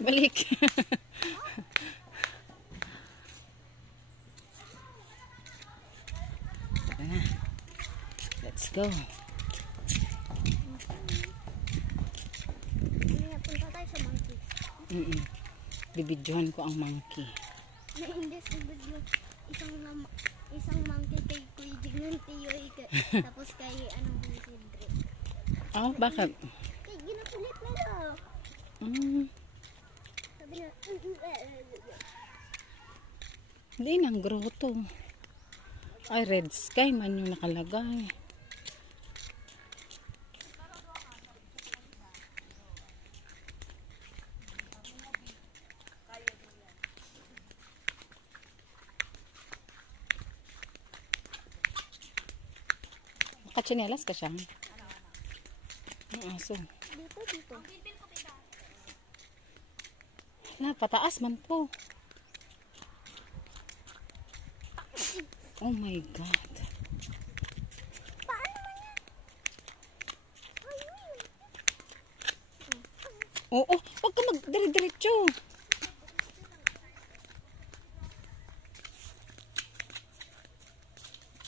Balik. Na. Let's go. Punta tayo sa monkey. Bibidyohan ko ang monkey. Hindi sa video. Isang monkey kay Kuya Jing ng Tiyoy. Tapos kay Sidre. Oh, bakit? Kay ginapulit nila. Sabi na, Hindi nang grotto. Ay, red sky man yung nakalagay. Nakachinelas ka siya? Ang aso. dito. Hala, pataas man to. Oh my God. Paano man yan? Ayun. Oo, wag ka magdire-diretso.